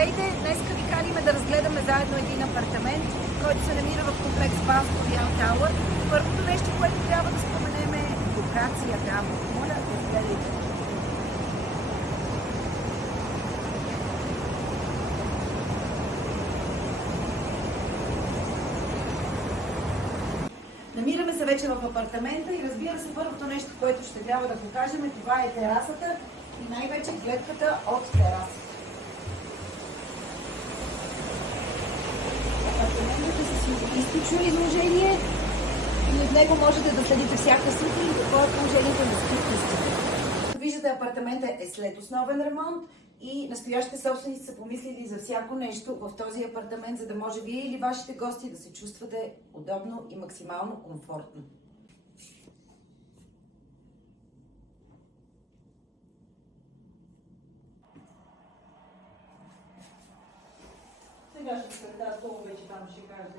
Здравейте! Днеска ви каним да разгледаме заедно един апартамент, който се намира в комплекс Банско Роял Тауър. Първото нещо, което трябва да споменем е локацията. Моля, разгледайте. Намираме се вече в апартамента и разбира се, първото нещо, което ще трябва да покажем, това е терасата и най-вече гледката от терасата. Апартаментът е с източно изложение и от него можете да следите всяка сутрин какво е положението на строителството. Виждате, апартаментът е след основен ремонт и настоящите собственици са помислили за всяко нещо в този апартамент, за да може вие или вашите гости да се чувствате удобно и максимално комфортно. Сега ще се предава, вече там ще кажете.